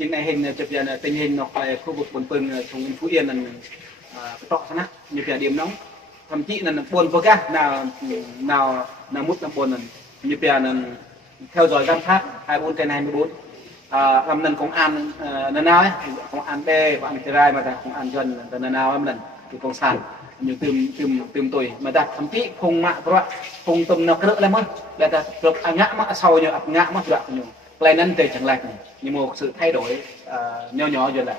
chính này hình chụp giờ tình hình nó tại khu vực Buôn Pưng trong Phú Yên là trọ sana như là điểm nóng thậm chí là buồn vô ca nào mút là buồn như là theo dõi giám sát 24/24 làm lần công an lần nào ấy công an B công an Trai mà ta công an dân lần nào em lần thì công sản như tìm tuổi mà ta thậm chí không mạ các bạn không tâm nó cỡ lắm mất là ta được ngã mạ sau như ngã mất đoạn nhiều lại nên để chẳng lạch nhưng một sự thay đổi nho nhỏ rồi lại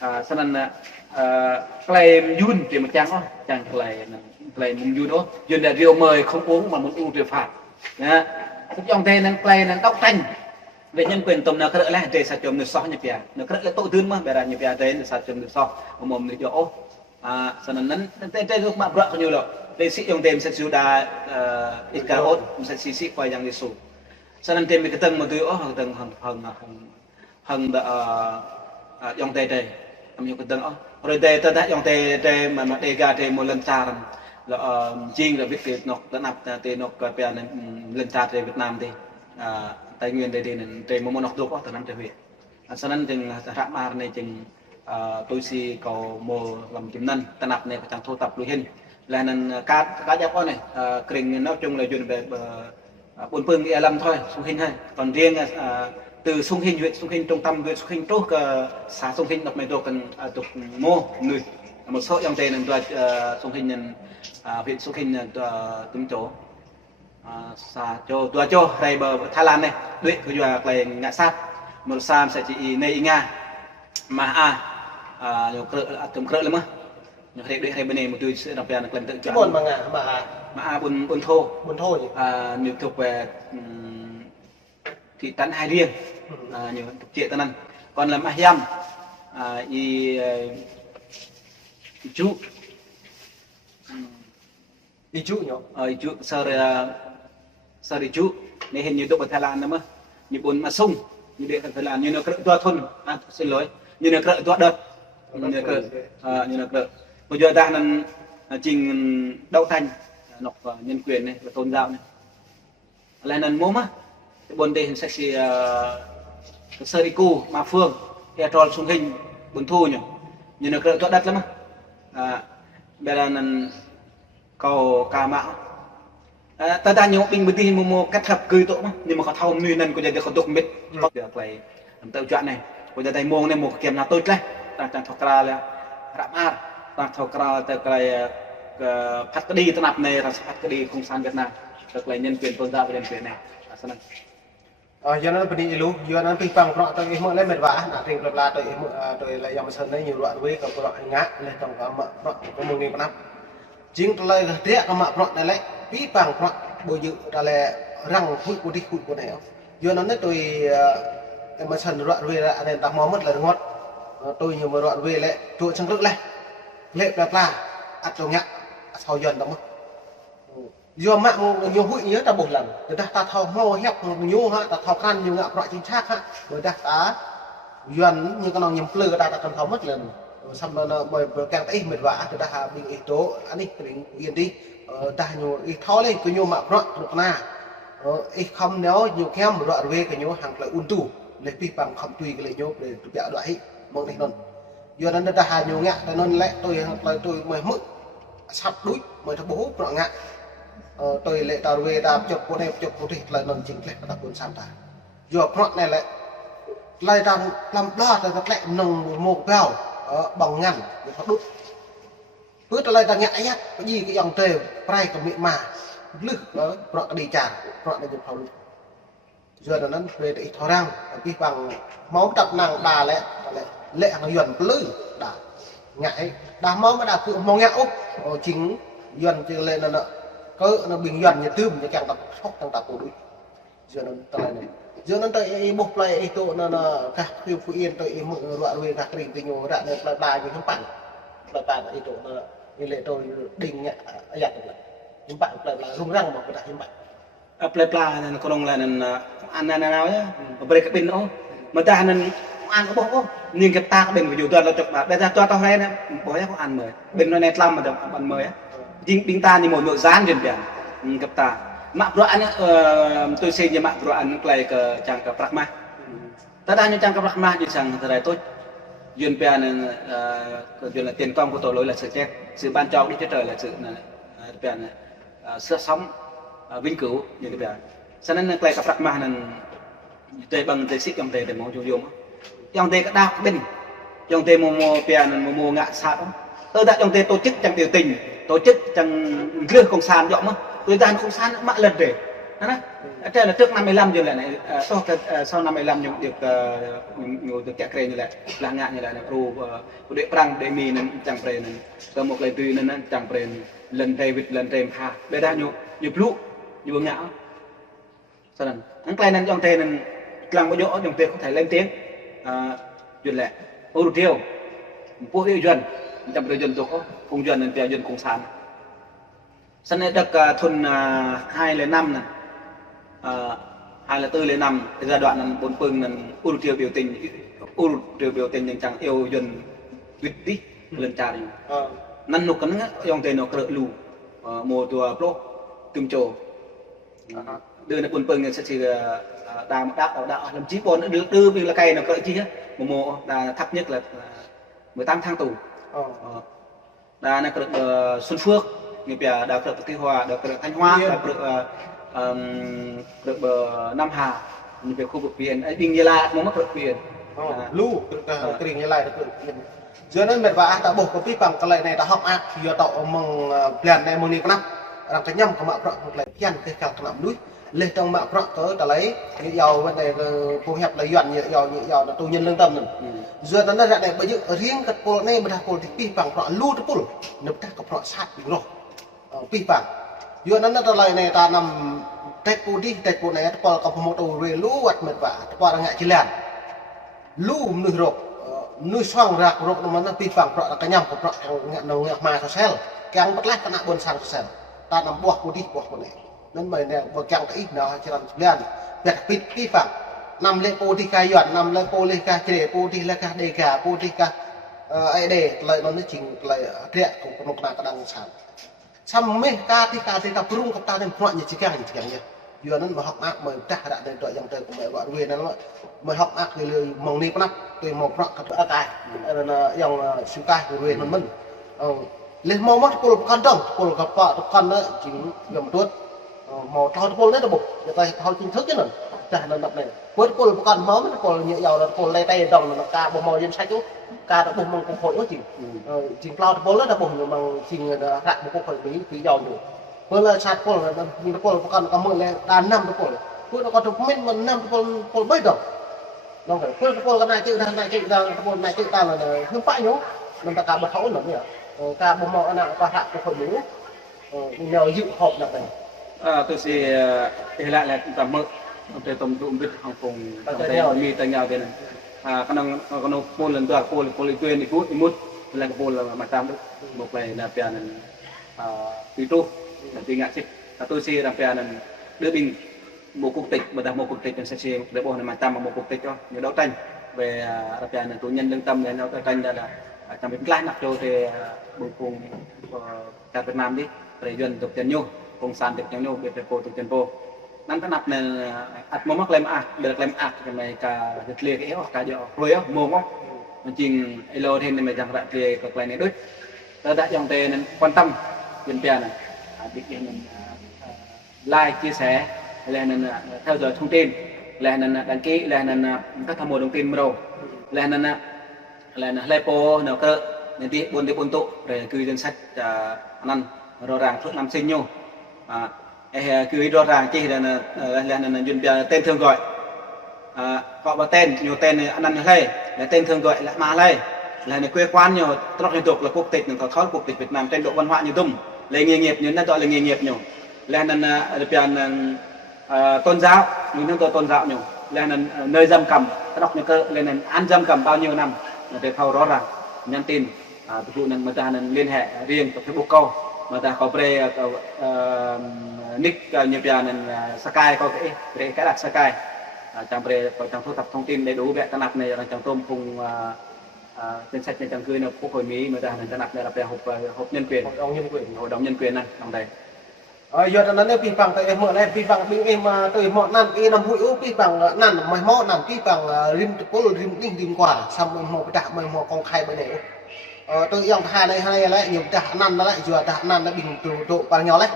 cho nên clay yun thì mà chẳng clay mùng yun đó yun là rượu mời không uống mà muốn uống rượu phạt nhá trong đây nên clay nên tóc xanh về nhân quyền tôm nó cỡ lại để sạch chôm được so như vậy nó cỡ lại tội thương mà bây giờ như vậy để sạch chôm được so mồm được chỗ cho nên đây lúc mà bợ nhiều rồi đây sĩ dùng tem sẽ chịu đa ít cả ốt sẽ sĩ quay dạng đi sụp cho nên tem cái tầng mà tôi tầng hằng dòng tê tê nhiều cái tầng rồi tê tôi đã dòng tê tê mà tê ga tê một lần cha là chiên là Việt nó đã nạp tê nó cái bên lần cha tê Việt Nam tê Tây Nguyên tê tê một nó tốt quá từ năm tê Việt cho nên chừng rạm mar này chừng tôi si cầu mồ làm chim năn ta nạp này chẳng thu tập lui hình là nên cá giáp con này kình nói chung là chuyện về Buôn Pưng địa lâm thôi Sông Hinh hay còn riêng từ Sông Hinh huyện Sông Hinh trung tâm huyện Sông Hinh trúc xã Sông Hinh đọc này tôi cần tục mô người một số dòng tên là Sông Hinh huyện Sông Hinh tính chỗ xã cho đây bờ Thái Lan này tuyệt của dọa này ngã sát một sam sẽ chỉ này nga mà nhiều cỡ tầm cỡ lắm á nhiều hay bên này một tôi sẽ đọc về là lần tự chọn buồn mà buồn thô nhỉ nhiều thuộc về thị trấn Hai Riêng nhiều thuộc địa tân ăn còn là Yam chú đi chú nhỉ chú sao đi chú này hình như thuộc Thái Lan lắm á như buồn mà sung như địa Thái Lan như nó cỡ tua thôn xin lỗi như là cỡ tua đợt như là cỡ bây giờ ta là trình đấu tranh nộp nhân quyền này và tôn giáo này lại lần múa á buồn đây sẽ chỉ sơ đi cu mà phương hè tròn Sông Hinh Buôn Thu nhỉ như là cỡ tua đất lắm á bây giờ là cầu Cà Mão ta nhiều bình bình tin mua cắt thập cư tội nhưng mà họ thâu nuôi nên có giờ họ tục mít được lại tự chuyện này bây giờ thầy mua này một kiểm là tôi đấy đang thọc ra là rạm ar đang thọc ra từ cái phát cái đi tôi nạp này là phát cái đi không san Việt Nam được lại nhân quyền tôn giáo và nhân quyền này giờ nó bên đi luôn giờ nó ping pong họ tôi mua lấy mệt vả là tiền là tôi lại dòng sân đấy nhiều loại với các loại ngã lên trong cả mỡ có 1.000 năm chính là thế các mỡ này lấy ping pong họ bồi dự là răng hụt của này giờ nó nói tôi mà sân đoạn về là nên tao mò mất là ngon tôi nhiều một đoạn về lại chuột trăng nước này lệ là ăn cho nhạ sau dần đó mất do mạng nhiều hụi nhớ ta một lần người ta thao mò hẹp nhiều ha ta thao khăn nhiều ngạ loại chính xác ha người ta dần như con nào nhầm lừa ta cần thao mất lần xong nó bởi càng ít mệt vả người ta bị ít tố anh đi bị yên đi ta nhiều ít thao lên cứ nhiều mạng loại được na ít không nếu nhiều kem một đoạn về cái nhiều hàng lại un tù lấy pi bằng không tùy cái lấy nhau để tụi bạn loại mong này non giờ nó đã hà nhiều ngạ nên lại tôi mới mức sắp đuổi mới thằng bố bọn ngạ tôi lại tao về ta chụp con em chụp con thịt lại lần chính lại ta cuốn sam ta giờ bọn này lại đang làm đa ta lại nồng một bèo bằng ngăn để nó đút cứ ta lại đang ngạ nhá cái gì cái dòng tề prai của miệng mà lư bọn đi tràn bọn này chụp phòng giờ nó về để thò răng cái bằng máu tập nàng đà lệ nó dần lư đã ngại đà máu mà đã cứ mong ngạo chính dần chưa lên là nó bình dần như tươm như càng tập sóc càng tập cổ đuôi giờ nó tay này giờ nó tay bục lại ấy tổ nó các phiêu Phú Yên tôi mượn loại về các đình tình hồ đã được là bài như không bản ấy tổ nó như lệ tôi đình nhẹ giặt được nhưng bạn là rung răng một cái đại nhưng bạn pla này con ông là ăn nào nhá bây cái bên đó mà ta nên ăn có bố nhưng cái ta bên của chủ tuần là chụp mà bây giờ cho tao hay nè bố có ăn mời bên nó net lâm mà được ăn mời á chính ta như một nội gián liền biển gặp ta mạng pro ăn tôi xem như mạng pro ăn cái cái chẳng cái pragma ta đang như trang các bác ma như rằng thời đại tôi duyên bè nên duyên là tiền công của tội lỗi là sự chết, sự ban cho Đức Chúa Trời là sự bè sửa sống vĩnh cửu như thế bè. Cho nên cái các bác ma nên tề bằng tề xích trong tề để mong chung dùng, trong tề các đau bên, trong tề mùa bè nên mùa ngạ sát đó. Tôi đã trong tề tổ chức trong biểu tình, tổ chức trong lương công sản dọn mà, tôi ta không sản mạ lần để, đó. Thế là trước năm 15 giờ lại này, sau năm 15 nhung được kẹt kề như lại, là ngạn như lại là pro để prang để mì nên chẳng pre nên, từ một lời tùy nên chẳng pre lần thề vịt lần thề hà, để đã nhục lũ, nhục ngạo, sao nên, anh cái nên trong thề nên làm bao nhiêu trong thề không thể lên tiếng, duyên lệ, ô đủ tiêu, phố yêu duyên, chẳng pre duyên tục cùng duyên nên tiêu duyên cùng sản, sau này được thuần 205 này. 20405 cái giai đoạn là bốn phương là triều biểu tình những chẳng yêu dần vịt tí lần trà đi năn nục cắn dòng tiền nó cỡ lù mùa tua pro từng chỗ đưa nó bốn phương sẽ chỉ đào làm chí con nữa đưa vì là cây nó cỡ chi hết mùa là thấp nhất là 18 tháng tù đà nó cỡ Xuân Phước nghiệp đào cỡ Tuy Hòa đào cỡ Thanh Hóa đào cỡ bờ Nam Hà như về khu vực biển ấy Đình Như Lai muốn mắc được biển lưu cái Đình Như Lai được giữaนั้นmệt vã ta buộc cái bằng cái này ta học ác giờ tạo mong plan này moni cái năm làm cái nhâm của mạ prọ một lại pian cái cặp nằm núi lên trong mạ prọ tới ta lấy cái dầu vấn đề phù hợp lấy dọn nhẹ dầu là tu nhân lương tâm này giữaนั้นlà này bây giờ riêng cái pol này mình pol thì pi bằng prọ lưu cái pol nấp các cái prọ sát bị rồi pi bằng giữaนั้นta lấy này ta nằm tết pol này ta pol có một đầu rê lú vật mệt vã ta pol ngại chỉ làm lú nửa rồi nuôi xoang rạc rộng nó nó pi phẳng rọ là cái nhầm của rọ ngạn nồng ngạn mà sel càng bắt lách cái nạ buồn sang sel ta nằm buộc của này nên mày này buộc càng cái ít nào chỉ làm liền việc pi phẳng nằm lên po đi cài dọn nằm lên po lên cài chè po đi lên cài đề cả po đi cài ai để lại nó chỉnh lại rẹ của một nạ cái đằng sản xăm mấy ca thì ta prung của ta nên mọi như chỉ càng như giờ nó mà học ác mà ta đã đến tuổi dòng trời của mẹ gọi về nó mà học ác thì mong đi nắp từ một rạng cặp ác ai là dòng suy cai của về mình lên mau mắt con trồng cô gặp vợ con đó chính gầm tuốt màu thao cô lấy được bụng người ta thao chính thức chứ nữa ta là đập này quên cô con máu cô nhẹ dầu là cô lấy tay đồng là ca bộ màu dân sách chú ca đã bụng mong cũng hội quá chỉ lao cô lấy được bụng nhưng mà chỉ rạng một cô khỏi phí dầu được vừa là chặt cô là cô còn có 10 lên đàn 5 cô nó còn được men mà 5 cô mấy đồng nó phải cô cái này chữ cô này chữ ta là hương phải nhú mình ta cả bật khẩu nữa nhỉ cả bộ mỏ nào qua hạ của phần nhú nhờ dự họp là này tôi sẽ để lại là tầm mơ để tổng dụng biết hàng cùng mi tay nhau thế này con pol lần đầu pol tuyên đi mút là pol là mặt tam một này là tiền tùy tu thì ngại chứ tôi sẽ làm về là đưa bình bộ quốc tịch mà đặt một quốc tịch sẽ chia để bộ này mà tam một quốc tịch cho nhiều đấu tranh về đặc biệt là tù nhân lương tâm này nó đấu tranh là trong những cái nạp cho thì bộ cùng cả Việt Nam đi để dần tục tiền nhau cùng sàn được nhau biệt cổ tục tiền vô năm cái nạp này ắt mong mắc lên được lên cái này cả dịch liệt cái cả giờ rồi á mồm không mình chỉnh elo thêm này mình chẳng hạn thì các này đứt ta đã dòng tiền nên quan tâm viên tiền này việc mình like chia sẻ là nên theo dõi thông tin là nên đăng ký là nên các tham mưu thông tin rồi là nên lepo nào cơ nên tí buôn tụ để cư dân sách ăn rõ ràng suốt năm sinh nhau cư rõ ràng chỉ là nên duyên tên thường gọi họ bảo tên nhiều tên ăn đây là tên thường gọi là mà đây là quê quán nhiều rất liên tục là quốc tịch có thói quốc tịch Việt Nam trên độ văn hóa như tung lấy nghề nghiệp như nó gọi là nghề nghiệp nhiều lên nên tôn giáo những tôi tôn giáo nhiều lên nơi giam cầm đọc như cơ lên ăn giam cầm bao nhiêu năm để thâu rõ ràng nhắn tin ví dụ nên người ta liên hệ riêng với Facebook câu mà ta có pre nick như bây nên Sky có cái đặt Sky trong pre trong thu thập thông tin đầy đủ về cái nạp này là trong tôm cùng danh sách trong cư là quốc hội Mỹ người ta nạp này là về hộp nhân quyền hội đồng nhân quyền này trong đây giờ nó nếu pi bằng tại mở này pi bằng bên em tôi mọ năn em nằm hụi pi bằng năn mày mọ năn pi bằng rim có rim quả xong mày mọ đặt mày mọ con khai bên này tôi yang hai lại nhiều đặt năn nó lại vừa đặt năn nó bình từ độ bằng nhau đấy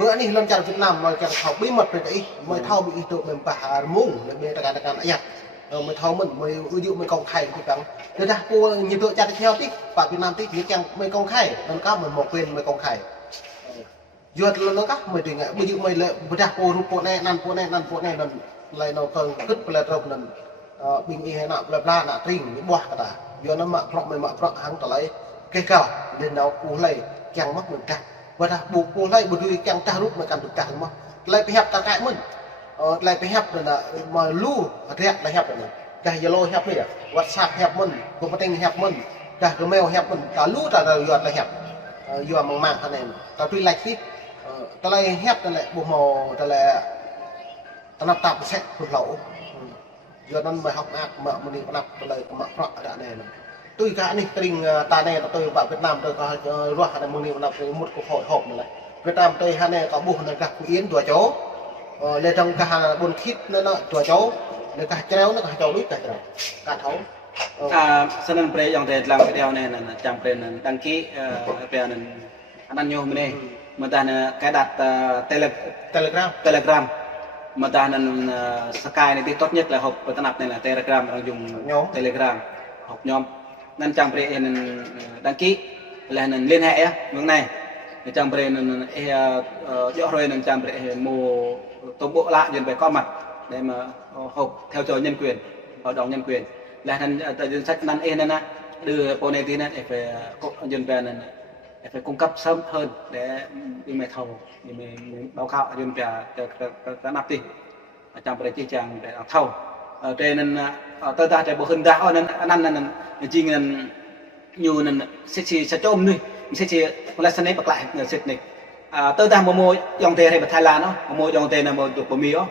bữa này lần chào Việt Nam mà chào học bí mật về cái mày thao bị tụ mình bà mùng để bên tất cả nhặt mày thao mình mày ví dụ mày con khai pi bằng người ta cô nhiều tụ chặt theo tí và Việt Nam tí những chàng mày con khai nâng cao mày một quên mày con khai duyệt nó các mày tình bây giờ mày lại bữa đặt bộ này năn năn lại nó cần cất lại rồi năn bình y hay nọ là nạ trình những bọa cả giờ nó mặc mày mặc hắn trở lại cái cào nên nó cú lại càng mất mình càng và đặt bộ cú lại bữa đi càng ta lúc mà càng được càng mà lại phải hẹp ta cái mình lại phải hẹp rồi là mà lu rẹt lại hẹp rồi cái zalo hẹp này WhatsApp hẹp mình có tình hẹp mình cái mail hẹp mình cả lu trả lời duyệt lại hẹp giờ mang thằng này ta tuy lại fit ta lại hẹp ta lại bộ màu ta lại ta nạp tạm sẽ hụt lỗ giờ nó mày học ác mà mình nạp ta lại mà phật đã này tôi cả này tình ta này tôi vào Việt Nam tôi có loạt này mình nạp một cuộc hội họp này Việt Nam tôi hai này có buồn là gặp yến chùa chó lên trong cả buồn khít nó chùa chó lên cả chéo nó cả chó đít cả thấu cho nên bây giờ để làm video này là chẳng phải đăng ký về anh nhau này mà ta cái đặt Telegram mà ta Sky này thì tốt nhất là học và tập này là Telegram đang dùng Telegram học nhóm nên chẳng phải đăng ký là liên hệ hướng này chẳng phải rõ rồi nên chẳng phải mua tổng bộ lại dần phải có mặt để mà học theo dõi nhân quyền hoạt động nhân quyền là tại dân sách nan en na đưa pone tin này phải dân về này phải cung cấp sớm hơn để đi mày thầu đi mình báo cáo dân về cái nạp tiền trong cái chi trang để thầu trên nên tôi ta chạy bộ hình ra nên anh chỉ nên nhiều nên sẽ cho ông nuôi sẽ chỉ là sân ấy bật lại người xịt này tôi ta mua dòng tiền hay bật Thái Lan nó mua dòng tiền là một chục bộ mì đó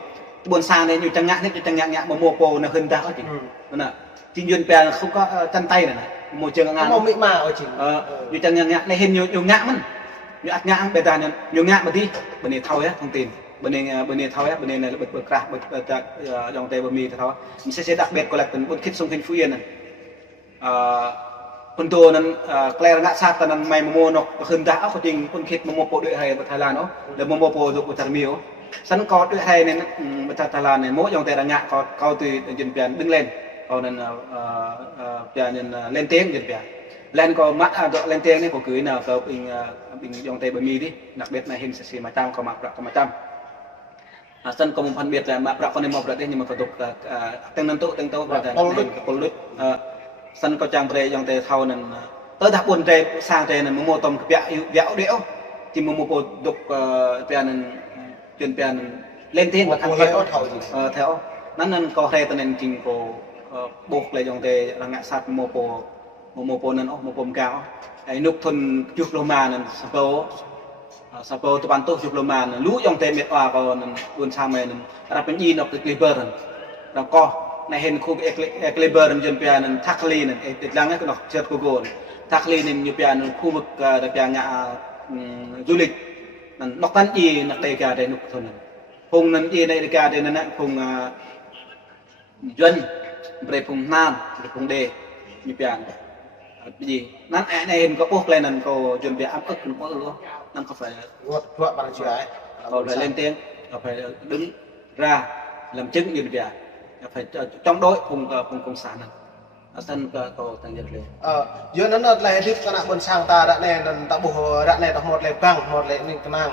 buồn sang này nhiều trang nhãn hết trang nhãn mà mua po là hình ra đó chị nè chính duyên bè không có chân tay này một trường ngang màu mỹ mà ở chỉ nhiều trang nhãn này hình nhiều nhãn mình nhiều ắt nhãn bề ta nhiều nhãn mà đi bên này thâu hết thông tin bên này thâu hết bên này là bật ra bật dòng tiền bờ mì thâu mình sẽ đặc biệt có là bên kit sông Thanh Phú Yên nàyคนตัวนั้นแกลงะซาตนั้นไม่โมโนก็ขึ้นดาวเขาจริงคนคิดโมโมโปด้วยไทยไทยลานเนาะแล้วโมโมโปดูอุตรมิวสันกอดด้วยไทยเนี่ยไทยลานเนี่ยโมยองแต่ละงะก็เขาตีจนเปลี่ยนดึงเล่นเขานั้นเปลี่ยนเล่นเต้งจนเปลี่ยนเล่นก็มัดเล่นเต้งนี่ก็คือเขาเป็นยองแต่บะมีดินักเบ็ดในเห็นสีมาจำก็มาประก็มาจำสันก็มุมพันเบ็ดแต่มาประคนในมอประเดี๋ยวนี้มันก็ตกตั้งนั้นโต๊ะประเดี๋ยวคนลุกสันก็จังเปรย์ยังเตะเท่านั้นเตะดับบนเตะสร้างเตะนั้นโมตอมกับยาวเดียวที่โมโปดุกเปลี่ยนจนเปลี่ยนเล่นเที่ยงกับทั้งเที่ยวแถวนั้นก็เตะตอนนั้นจริงก็บุกเลยยังเตะรังสัตว์โมโปนั้นโมโปมกาวไอ้นุกทนจุกลงมานั้นสเปอร์ตัวปันโตจุกลงมานั้นรู้ยังเตะเม็ดว่าก็นั้นบนชางเมนั้นรับเป็นยีนออกจากลิเบอร์นั้นแล้วก็ในเห็นคู่เอกลิเบอร์จนเปียนทักลีนั่นติดลังนั่นก็หนอกเชิดกูโกนทักลีนั่นอยู่เปียนคู่บึกแต่เปียงะdu lịchนั่นนกตันอีนักเตะกาได้นุกทนพงนั่นอีในเตะกาได้นั่นนะพงยนเปรย์พงน้ำพงเดอยู่เปียนgìนั่นในเห็นก็พวกเลยนั่นก็จนเปียอัพอึกหรือว่านั่นก็phải vợ bạn chị ấyก็phải lên tiếngก็phải đứng ra làm chứng như vậy phải trong đối cùng sản này sân có tăng nhiệt lên dưới nó là hết đứt các bạn sang ta đã này ta bù đã này ta một lệ băng một lệ nên cái mang